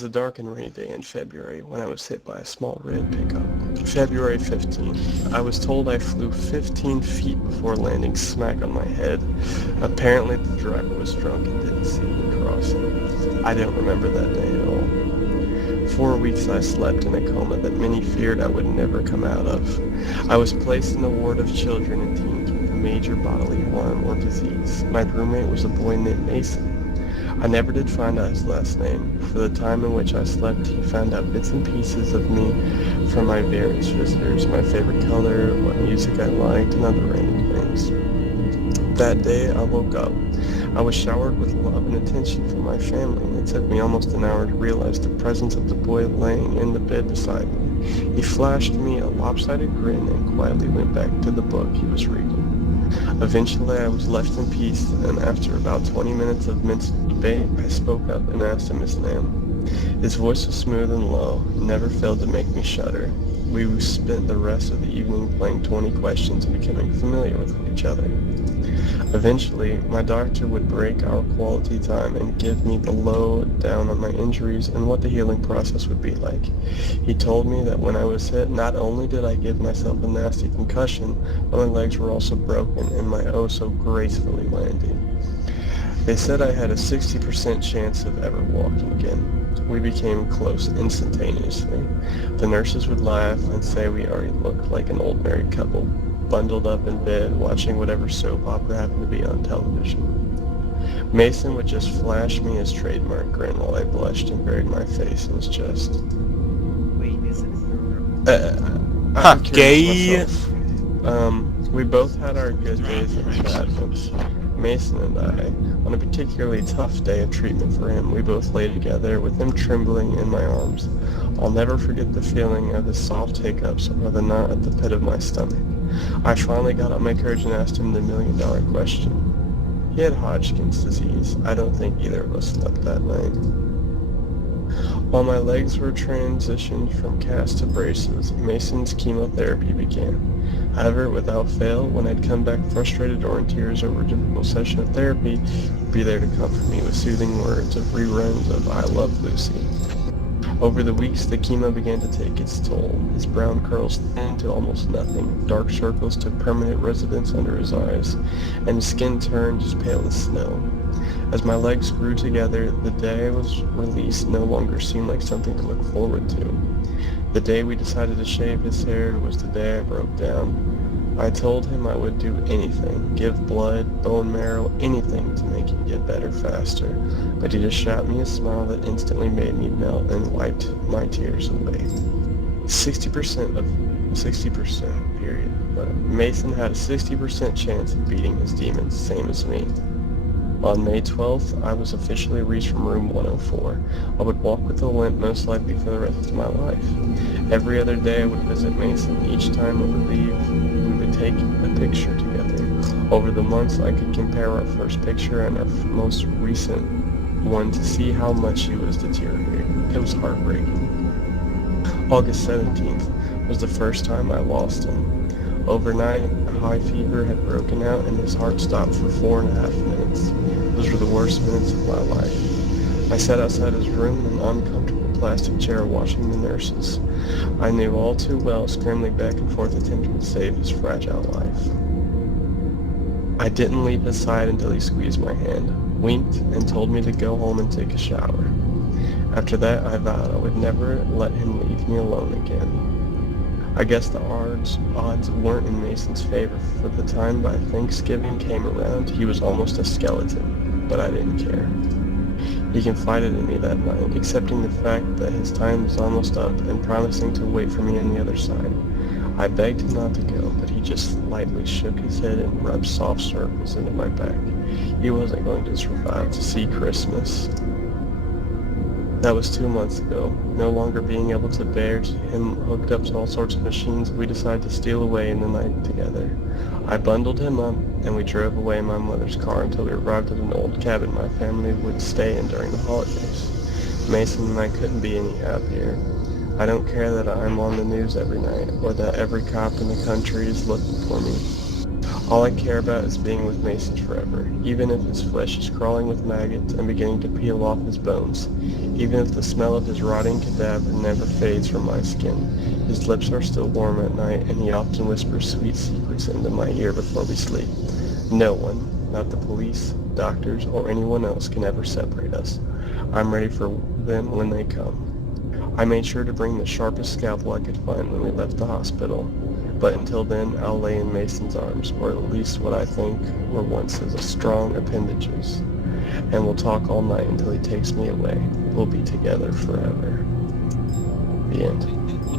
was a dark and rainy day in February when I was hit by a small red pickup. February 15th. I was told I flew 15 feet before landing smack on my head. Apparently the driver was drunk and didn't see me crossing. I don't remember that day at all. 4 weeks I slept in a coma that many feared I would never come out of. I was placed in the ward of children and teens with a major bodily harm or disease. My roommate was a boy named Mason. I never did find out his last name. For the time in which I slept, he found out bits and pieces of me from my various visitors, my favorite color, what music I liked, and other random things. That day, I woke up. I was showered with love and attention from my family, and it took me almost an hour to realize the presence of the boy laying in the bed beside me. He flashed me a lopsided grin and quietly went back to the book he was reading. Eventually, I was left in peace, and after about 20 minutes of mental debate, I spoke up and asked him his name. His voice was smooth and low, never failed to make me shudder. We spent the rest of the evening playing 20 questions and becoming familiar with each other. Eventually, my doctor would break our quality time and give me the lowdown on my injuries and what the healing process would be like. He told me that when I was hit, not only did I give myself a nasty concussion, but my legs were also broken and my oh so gracefully landing. They said I had a 60% chance of ever walking again. We became close instantaneously. The nurses would laugh and say we already looked like an old married couple, bundled up in bed watching whatever soap opera happened to be on television. Mason would just flash me his trademark grin while I blushed and buried my face in his chest. Wait, is it? I'm Gay. curious myself. We both had our good days and bad ones. Mason and I, on a particularly tough day of treatment for him, we both lay together with him trembling in my arms. I'll never forget the feeling of his soft hiccups or the knot at the pit of my stomach. I finally got up my courage and asked him the million-dollar question. He had Hodgkin's disease. I don't think either of us slept that night. While my legs were transitioned from cast to braces, Mason's chemotherapy began. However, without fail, when I'd come back frustrated or in tears over a difficult session of therapy, he'd be there to comfort me with soothing words of reruns of I Love Lucy. Over the weeks, the chemo began to take its toll. His brown curls thinned to almost nothing, dark circles took permanent residence under his eyes, and his skin turned as pale as snow. As my legs grew together, the day I was released no longer seemed like something to look forward to. The day we decided to shave his hair was the day I broke down. I told him I would do anything, give blood, bone marrow, anything to make him get better faster, but he just shot me a smile that instantly made me melt and wiped my tears away. 60%, period. But Mason had a 60% chance of beating his demons, same as me. On May 12th, I was officially released from room 104. I would walk with a limp most likely for the rest of my life. Every other day I would visit Mason. Each time I would leave, we would take a picture together. Over the months, I could compare our first picture and our most recent one to see how much he was deteriorating. It was heartbreaking. August 17th was the first time I lost him. Overnight, a high fever had broken out and his heart stopped for 4.5 minutes. Those were the worst minutes of my life. I sat outside his room in an uncomfortable plastic chair watching the nurses. I knew all too well, scrambling back and forth attempting to save his fragile life. I didn't leave his side until he squeezed my hand, winked, and told me to go home and take a shower. After that, I vowed I would never let him leave me alone again. I guess the odds weren't in Mason's favor, for the time by Thanksgiving came around, he was almost a skeleton, but I didn't care. He confided in me that night, accepting the fact that his time was almost up and promising to wait for me on the other side. I begged him not to go, but he just lightly shook his head and rubbed soft circles into my back. He wasn't going to survive to see Christmas. That was 2 months ago. No longer being able to bear him hooked up to all sorts of machines, we decided to steal away in the night together. I bundled him up, and we drove away in my mother's car until we arrived at an old cabin my family would stay in during the holidays. Mason and I couldn't be any happier. I don't care that I'm on the news every night, or that every cop in the country is looking for me. All I care about is being with Mason forever, even if his flesh is crawling with maggots and beginning to peel off his bones, even if the smell of his rotting cadaver never fades from my skin. His lips are still warm at night, and he often whispers sweet secrets into my ear before we sleep. No one, not the police, doctors, or anyone else, can ever separate us. I'm ready for them when they come. I made sure to bring the sharpest scalpel I could find when we left the hospital. But until then, I'll lay in Mason's arms, or at least what I think were once his strong appendages. And we'll talk all night until he takes me away. We'll be together forever. The end.